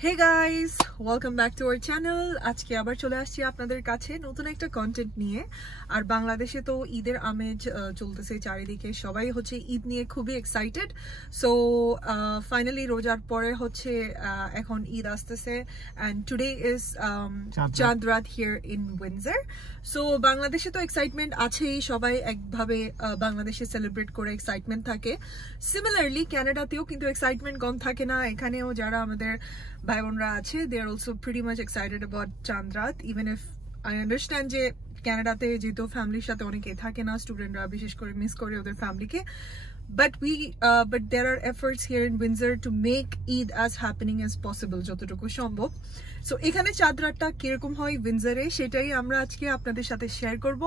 Hey guys, welcome back to our channel. আজকে আবার চলে আসছি আপনাদের কাছে নতুন একটা কন্টেন্ট নিয়ে। আর বাংলাদেশে তো ঈদের আমেজ চলতেছে চারিদিকে, সবাই হচ্ছে ঈদ নিয়ে খুবই এক্সাইটেড। সো ফাইনালি রোজার পরে হচ্ছে এখন ঈদ আসতেছে and today is চাঁদ রাত here in Windsor. সো বাংলাদেশে তো এক্সাইটমেন্ট আছেই, সবাই একভাবে বাংলাদেশে সেলিব্রেট করে এক্সাইটমেন্ট থাকে। সিমিলারলি ক্যানাডাতেও কিন্তু এক্সাইটমেন্ট কম থাকে না। এখানেও যারা আমাদের ভাই বোনরা আছে, they are also pretty much excited about চাঁদ রাত, even if I understand যে ক্যানাডাতে যেহেতু ফ্যামিলির সাথে অনেকে থাকে না, স্টুডেন্টরা বিশেষ করে মিস করে ওদের ফ্যামিলিকে, but there are efforts here in Windsor to make Eid as happening as possible যতটুকু সম্ভব। সো এখানে চাঁদ রাতটা কিরকম হয় উইন্ডসরে, সেটাই আমরা আজকে আপনাদের সাথে শেয়ার করব।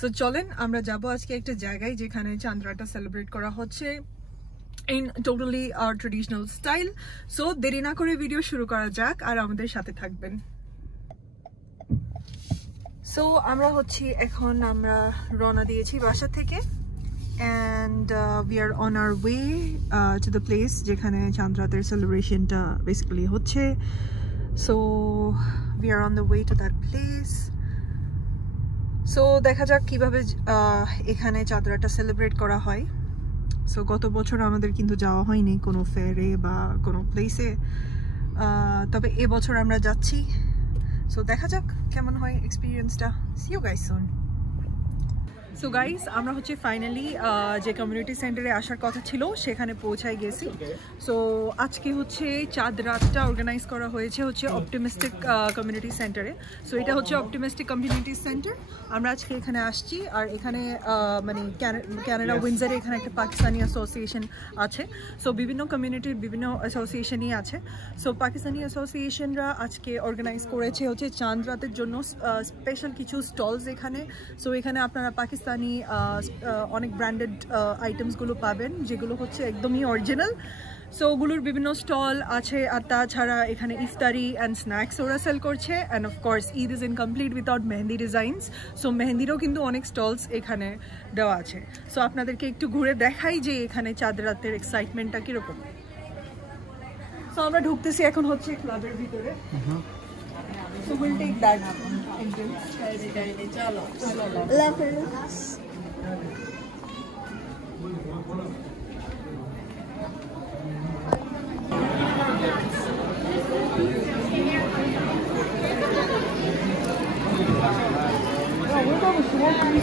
সো চলেন আমরা যাব আজকে একটা জায়গায় যেখানে চাঁদ রাতটা সেলিব্রেট করা হচ্ছে in totally our traditional style. So দেরি না করে ভিডিও শুরু করা যাক আর আমাদের সাথে থাকবেন। সো আমরা রওনা দিয়েছি বাসা থেকে and we are on our way to the place যেখানে চাঁদ রাতের সেলিব্রেশনটা বেসিক্যালি হচ্ছে। So we are on the way to that place. So দেখা যাক কিভাবে এখানে চাঁদ রাতটা সেলিব্রেট করা হয়। সো গত বছর আমাদের কিন্তু যাওয়া হয়নি কোনো ফেয়ারে বা কোনো প্লেসে, তবে এবছর আমরা যাচ্ছি। সো দেখা যাক কেমন হয় এক্সপিরিয়েন্সটা। See you guys soon. So guys আমরা হচ্ছে ফাইনালি যে কমিউনিটি সেন্টারে আসার কথা ছিল সেখানে পৌঁছায় গেছি। সো আজকে হচ্ছে চাঁদ রাতটা অর্গানাইজ করা হয়েছে হচ্ছে অপটিমিস্টিক কমিউনিটি সেন্টারে। সো এটা হচ্ছে অপটিমিস্টিক কমিউনিটি সেন্টার। আমরা আজকে এখানে আসছি আর এখানে মানে ক্যানাডা উইন্ডসরে এখানে একটা পাকিস্তানি অ্যাসোসিয়েশন আছে। সো বিভিন্ন কমিউনিটির বিভিন্ন অ্যাসোসিয়েশনই আছে। সো পাকিস্তানি অ্যাসোসিয়েশনরা আজকে অর্গানাইজ করেছে হচ্ছে চাঁদ রাতের জন্য স্পেশাল কিছু স্টলস এখানে। সো এখানে আপনারা পাকিস্তানি অনেক ব্র্যান্ডেড আইটেমসগুলো পাবেন যেগুলো হচ্ছে একদমই অরিজিনাল। সো ওগুলোর বিভিন্ন স্টল আছে। আর তাছাড়া এখানে ইফতারি অ্যান্ড স্ন্যাক্স ওরা সেল করছে। And of course Eid is incomplete without mehendi designs. So মেহেন্দিরও কিন্তু অনেক স্টলস এখানে দেওয়া আছে। সো আপনাদেরকে একটু ঘুরে দেখাই যে এখানে চাঁদ রাতের এক্সাইটমেন্টটা কীরকম। সো আমরা ঢুকতেছি এখন হচ্ছে ক্লাবের ভিতরে। So we'll take that entrance.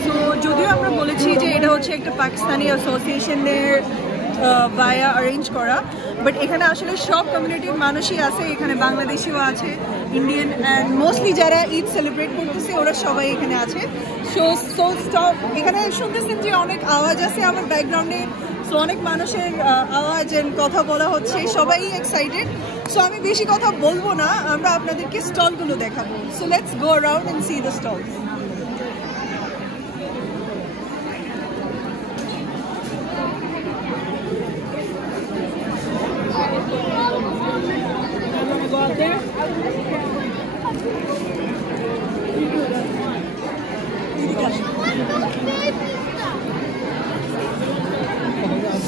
So যদিও আমরা বলেছি যে এটা হচ্ছে একটা পাকিস্তানি অ্যাসোসিয়েশনের ভায়া অ্যারেঞ্জ করা, বাট এখানে আসলে সব কমিউনিটির মানুষই আছে। এখানে বাংলাদেশিও আছে, ইন্ডিয়ান অ্যান্ড মোস্টলি যারা ঈদ সেলিব্রেট করতেছে ওরা সবাই এখানে আছে। সো স্টপ এখানে শুনতেছেন যে অনেক আওয়াজ আছে আমার ব্যাকগ্রাউন্ডে। সো অনেক মানুষের আওয়াজ এন্ড কথা বলা হচ্ছে, সবাই এক্সাইটেড। সো আমি বেশি কথা বলবো না, আমরা আপনাদেরকে স্টলগুলো দেখাবো। So let's go around and see the stalls.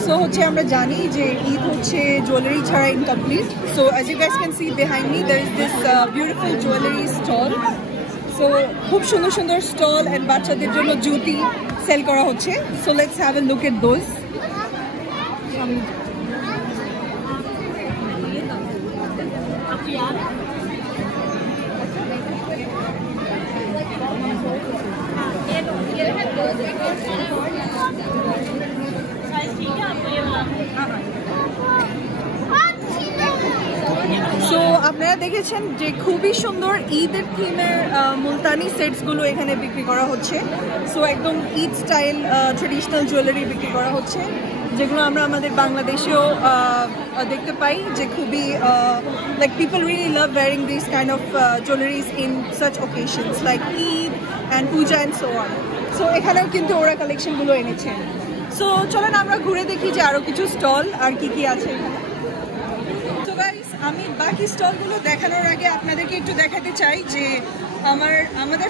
So হচ্ছে আমরা জানি যে ঈদ হচ্ছে জুয়েলারি ছাড়া incomplete. So as you guys can see behind me there is this beautiful jewellery stall. So খুব সুন্দর সুন্দর স্টল অ্যান্ড বাচ্চাদের জন্য জুতি সেল করা হচ্ছে। So let's have a look at those. So আপনারা দেখেছেন যে খুবই সুন্দর ঈদের থিমের মুলতানি সেটসগুলো এখানে বিক্রি করা হচ্ছে। সো একদম ঈদ স্টাইল ট্রেডিশনাল জুয়েলারি বিক্রি করা হচ্ছে, যেগুলো আমরা আমাদের বাংলাদেশেও দেখতে পাই যে খুবই like people really love wearing this kind of jewelleries in such occasions like Eid and Puja and so on. So এখানেও কিন্তু ওরা কালেকশনগুলো এনেছে। সো চলেন আমরা ঘুরে দেখি যে আরও কিছু স্টল আর কি কি আছে এখানে। তো গাইস আমি বাকি স্টলগুলো দেখানোর আগে আপনাদেরকে একটু দেখাতে চাই যে আমাদের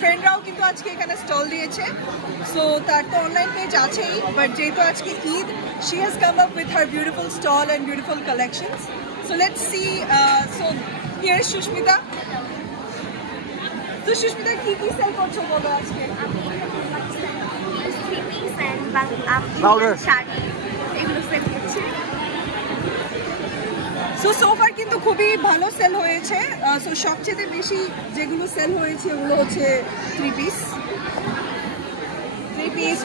ফ্রেন্ডরাও কিন্তু আজকে এখানে স্টল দিয়েছে। সো তার তো অনলাইন পেজ আছেই, বাট যেহেতু আজকে Eid, she has come up with her beautiful stall and beautiful collections. So let's see. So here's Shushmita. So Shushmita, কি সেল করছো বলো আজকে? So far কিন্তু খুবই ভালো সেল হয়েছে। সো সবচেয়ে বেশি যেগুলো সেল হয়েছে ওগুলো হচ্ছে 3 পিস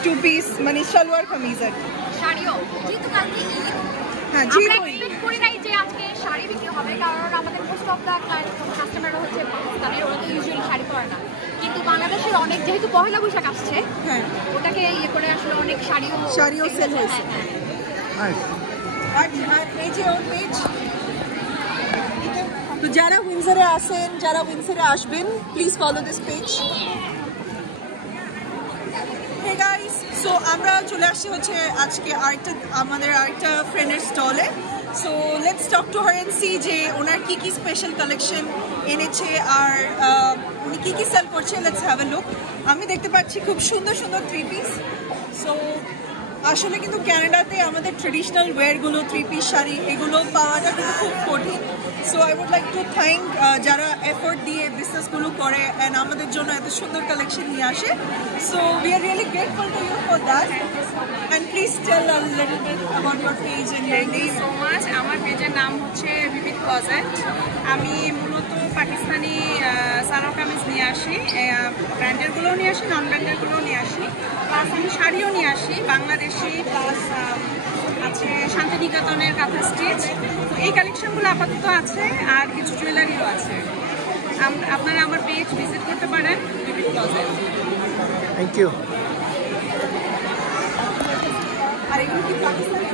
2 পিস মানে সালোয়ার কামিজ আর শাড়িও যেহেতু কালকে ঈদ হ্যাঁ আমরা এক্সপেক্ট করি নাই যে আজকে শাড়ি বিক্রি হবে, কারণ আমাদের মোস্ট অফ দ্য কাস্টমাররা হচ্ছে পাকিস্তানের, ওরা তো ইউজুয়ালি শাড়ি পরে না, কিন্তু বাংলাদেশের অনেক যেহেতু পহেলা বৈশাখ আসছে হ্যাঁ ওটাকে ইয়ে করে আসলে অনেক শাড়িও সেল হয়েছে। আর এই যে ওর পেজ, তো যারা উইন্ডসরে আসেন, যারা উইন্ডসরে আসবেন, please follow this page. Hey guys, so আমরা চলে আসছি হচ্ছে আজকে আমাদের আরেকটা ফ্রেন্ডের স্টলে। So let's talk to her and see যে ওনার কি কি স্পেশাল কালেকশন এনেছে আর উনি কি কি সেল করছে। Let's have a look. আমি দেখতে পাচ্ছি খুব সুন্দর সুন্দর 3 পিস। সো আসলে কিন্তু কানাডাতে আমাদের ট্রেডিশনাল ওয়্যারগুলো 3 পিস শাড়ি এগুলো পাওয়াটা কিন্তু খুব কঠিন। So I would like to thank যারা এফোর্ট দিয়ে বিজনেসগুলো করে অ্যান্ড আমাদের জন্য এত সুন্দর কালেকশন নিয়ে আসে। So we are really grateful to you for that. And please tell a little bit about your page and your name. So much. আমার পেজের নাম হচ্ছে ভিভিড ক্লোজেট। আমি মূলত পাকিস্তানি সালোয়ার কামিজ নিয়ে আসি, ব্র্যান্ডেরগুলোও নিয়ে আসি, নন ব্র্যান্ডেরগুলোও নিয়ে আসি, প্লাস আমি শাড়িও নিয়ে আসি বাংলাদেশি, প্লাস আছে শান্তিনিকেতনের কাঁথা স্টিচ। তো এই কালেকশনগুলো আপাতত আছে, আর কিছু জুয়েলারিও আছে। আপনারা আমার পেজ ভিজিট করতে পারেন, ভিভিড ক্লোজেট। Thank you. আর এগুলো কি Pakistani?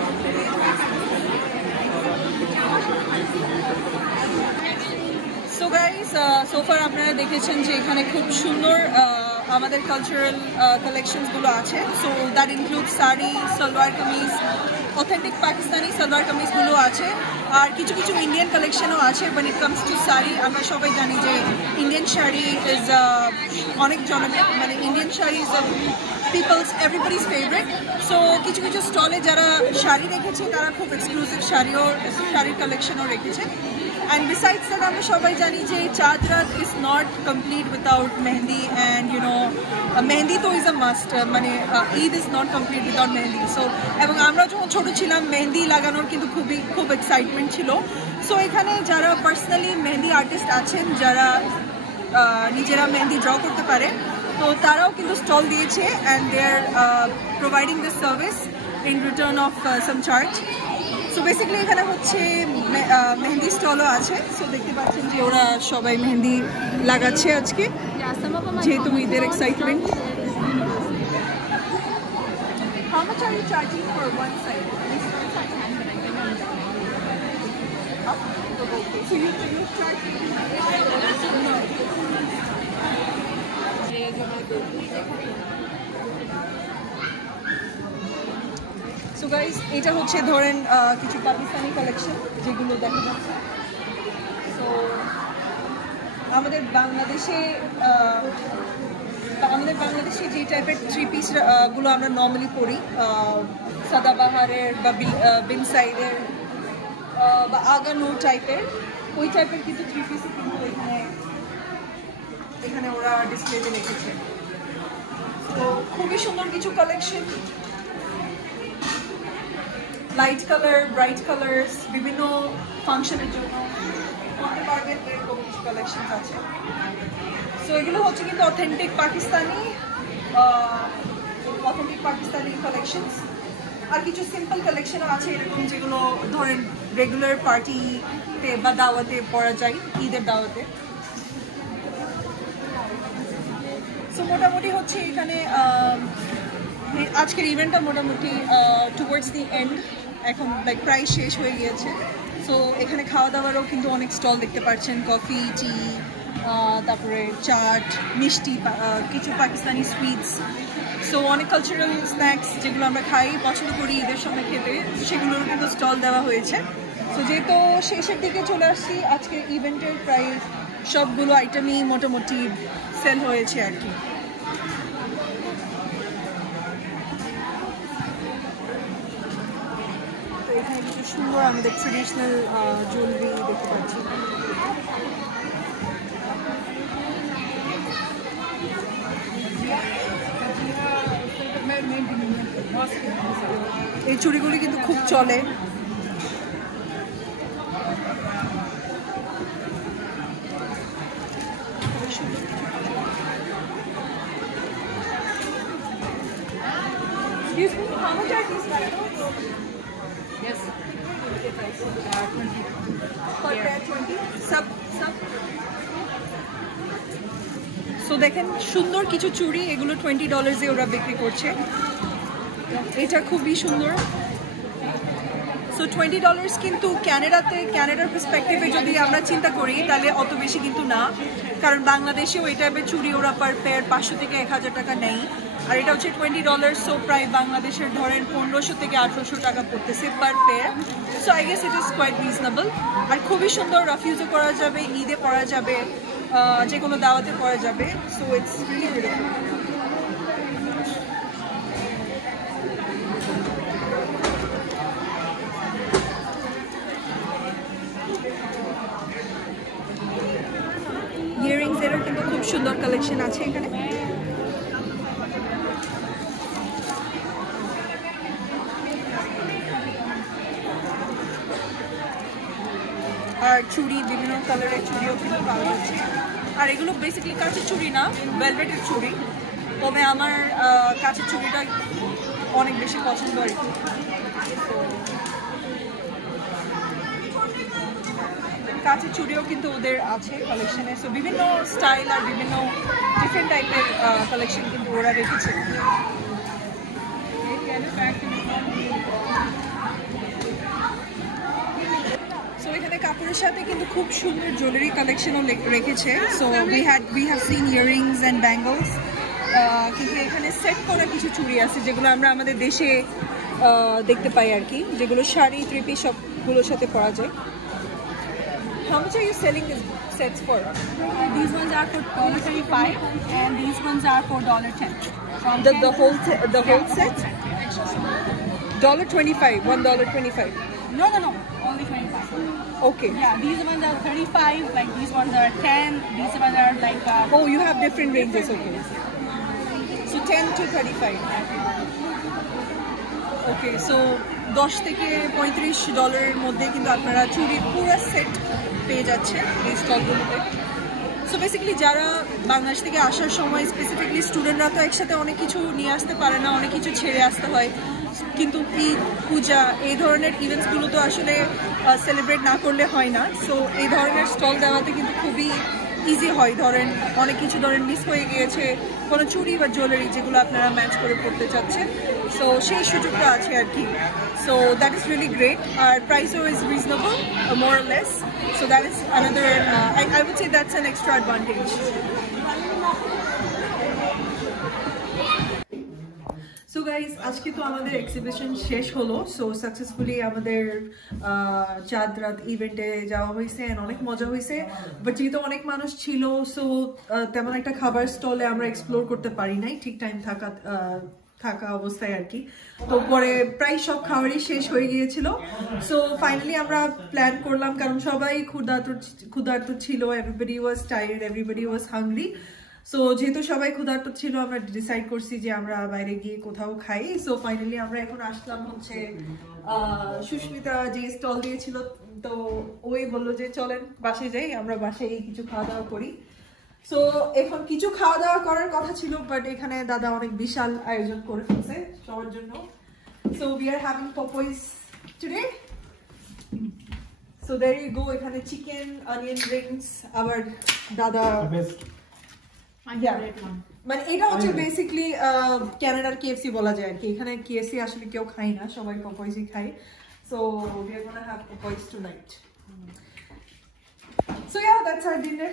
So guys, so far আপনারা দেখেছেন যে এখানে খুব সুন্দর আমাদের কালচারাল কালেকশনসগুলো আছে। So that include sari, salwar kameez, authentic Pakistani salwar কামিজগুলো আছে, আর কিছু কিছু ইন্ডিয়ান কালেকশনও আছে। when it comes to sari, আমরা সবাই জানি যে ইন্ডিয়ান শাড়ি ইজ অনেক জনপ্রিয়, মানে Indian sari is people's everybody's favourite. So কিছু কিছু স্টলে যারা শাড়ি রেখেছে তারা খুব এক্সক্লুসিভ শাড়ির কালেকশনও রেখেছে। And besides that, আমরা সবাই জানি যে চাঁদ রাত is not complete without mehndi, and you know mehndi তো is a must, মানে Eid is not complete without mehndi. So এবং আমরা যখন ছোট ছিলাম মেহেন্দি লাগানোর কিন্তু খুব এক্সাইটমেন্ট ছিল। সো এখানে যারা পার্সোনালি মেহেন্দি আর্টিস্ট আছেন, যারা নিজেরা মেহেন্দি ড্র করতে পারে, তো তারাও কিন্তু স্টল দিয়েছে, and they are providing this service in return of some charge. So basically এখানে হচ্ছে মেহেন্দি স্টলও আছে। সো দেখতে পাচ্ছেন যে ওরা সবাই মেহেন্দি লাগাচ্ছে আজকে, যেহেতু ঈদের excitement. How much are you charging for one side? So you charge? So guys, এটা হচ্ছে ধরেন কিছু পাকিস্তানি কালেকশন যেগুলো দেখা যাচ্ছে। সো আমাদের বাংলাদেশে যে টাইপের 3 পিস গুলো আমরা নর্মালি পরি, সাদাবাহারের বা বিন সাইডের বা আগানো টাইপের, ওই টাইপের কিন্তু 3 পিসই কিন্তু এখানে ওরা ডিসপ্লেতে রেখেছে। তো খুবই সুন্দর কিছু collection, light colour, bright colours, বিভিন্ন ফাংশনের জন্য করতে পারবেন, এরকম কিছু কালেকশন আছে। সো এগুলো হচ্ছে কিন্তু অথেন্টিক পাকিস্তানি কালেকশনস। আর কিছু সিম্পল কালেকশনও আছে এরকম, যেগুলো ধরেন রেগুলার পার্টিতে বা দাওয়াতে পরা যায়, ঈদের দাওয়াতে। সো মোটামুটি হচ্ছে এখানে আজকের ইভেন্টটা মোটামুটি টুয়ার্ডস দি এন্ড, এখন লাইক প্রায় শেষ হয়ে গিয়েছে। সো এখানে খাওয়া দাওয়ারও কিন্তু অনেক স্টল দেখতে পাচ্ছেন, কফি, টি, তারপরে চাট, মিষ্টি, কিছু পাকিস্তানি সুইটস। সো অনেক কালচারাল স্ন্যাক্স যেগুলো আমরা খাই, পছন্দ করি ঈদের সময় খেতে, সেগুলোর কিন্তু স্টল দেওয়া হয়েছে। সো যেহেতু শেষের দিকে চলে আসছি, আজকের ইভেন্টের প্রায় সবগুলো আইটেমই মোটামুটি সেল হয়েছে আর কি। এখানে কিছু সুন্দর সুন্দর আমাদের ট্রেডিশনাল জুয়েলারি দেখতে পাচ্ছি। এই চুড়িগুলি কিন্তু খুব চলে। How much are these? Yes. Per pair 20. Sub. So দেখেন সুন্দর কিছু চুড়ি, এগুলো $20 ওরা বিক্রি করছে। এটা খুবই সুন্দর। সো $20 কিন্তু ক্যানাডার পার্সপেক্টিভে যদি আমরা চিন্তা করি তাহলে অত বেশি কিন্তু না, কারণ বাংলাদেশেও এই টাইপের চুড়ি ওরা পার পেয়ার 500 থেকে 1000 টাকা নেই, আর এটা হচ্ছে $20, সো প্রায় বাংলাদেশের ধরেন 1500 থেকে 1800 টাকা পড়তেছে per pair. So I guess it is quite reasonable. আর খুবই সুন্দর, রাফিউজও করা যাবে, ঈদে পরা যাবে, যে কোনো দাওয়াতে পরা যাবে। So it's really beautiful. Earrings এরও কিন্তু খুব সুন্দর কালেকশন আছে এখানে। আর চুড়ি, বিভিন্ন কালারের চুড়িও কিন্তু পাওয়া যাচ্ছে। আর এগুলো বেসিক্যালি কাঁচের চুড়ি না, ভেলভেটের চুড়ি, তবে আমার কাঁচের চুড়িটা অনেক বেশি পছন্দ আর কি। কাঁচের চুড়িও কিন্তু ওদের আছে কালেকশনে। সো বিভিন্ন স্টাইল আর বিভিন্ন ডিফারেন্ট টাইপের কালেকশন কিন্তু ওরা রেখেছে। সো এখানে কাপড়ের সাথে কিন্তু খুব সুন্দর জুয়েলারি কালেকশনও রেখেছে। So we have seen earrings and bangles, কিন্তু এখানে সেট করা কিছু চুড়ি আছে যেগুলো আমরা আমাদের দেশে দেখতে পাই আর কি, যেগুলো শাড়ি, ত্রিপি সবগুলোর সাথে পরা যায়। How much are you selling these sets for? These ones are for $1.25 and these ones are for $1.10. The whole set? $1.25, $1.25. No, only 25. Okay. Yeah, these ones are 35, like these ones are 10, these ones are like... Oh, you have different ranges, okay. So 10 to 35. Okay, so $10 থেকে $35 মধ্যে কিন্তু আপনারা চুড়ির পুরো set পেয়ে যাচ্ছে এই স্টলগুলোতে। So basically যারা বাংলাদেশ থেকে আসার সময়, স্পেসিফিকলি স্টুডেন্টরা তো একসাথে অনেক কিছু নিয়ে আসতে পারে না, অনেক কিছু ছেড়ে আসতে হয়, কিন্তু ঈদ, পূজা এই ধরনের ইভেন্টসগুলো তো আসলে সেলিব্রেট না করলে হয় না। সো এই ধরনের স্টল দেওয়াতে কিন্তু খুবই ইজি হয়। ধরেন অনেক কিছু মিস হয়ে গিয়েছে, কোনো চুড়ি বা জুয়েলারি যেগুলো আপনারা ম্যাচ করে পড়তে চাচ্ছেন, সো সেই সুযোগটা আছে আর কি। So that is really great. আর প্রাইসও is reasonable, more or less. So that is another, I would say that's an extra advantage. So guys, আজকে তো আমাদের এক্সিবিশন শেষ হলো। সো সাকসেসফুলি আমাদের চাঁদ রাত ইভেন্টে যাওয়া হয়েছে, অনেক মজা হয়েছে। বাট যেহেতু অনেক মানুষ ছিল, সো তেমন একটা খাবার স্টলে আমরা এক্সপ্লোর করতে পারি নাই ঠিক টাইম থাকা অবস্থায় আর কি। তো পরে প্রায় সব খাবারই শেষ হয়ে গিয়েছিল। সো ফাইনালি আমরা প্ল্যান করলাম, কারণ সবাই ক্ষুধার্ত ছিল, everybody was tired, everybody was hungry. So যেহেতু সবাই ক্ষুধার্ত ছিল, আমরা ডিসাইড করছি যে আমরা বাইরে গিয়ে কোথাও খাই। সো ফাইনালি আমরা এখন আসলাম হচ্ছে সুস্মিতা যে স্টল দিয়েছিল, তো ওই বললো যে চলেন বাসায় যাই, আমরা বাসায় কিছু খাওয়া দাওয়া করি। সো এখন কিছু খাওয়া দাওয়া করার কথা ছিল, বাট এখানে দাদা অনেক বিশাল আয়োজন করে ফেলছে সবার জন্য। So we are having Popeyes today. So there you go, এখানে চিকেন, অনিয়ন রিংস, আবার দাদা মানে এটা হচ্ছে বেসিক্যালি ক্যানাডার কেএফসি বলা যায় আর কি। এখানে কেএফসি আসলে কেউ খায় না, সবাই পপয়েসই খায়। So we are gonna have Popeyes tonight. So yeah, that's our dinner.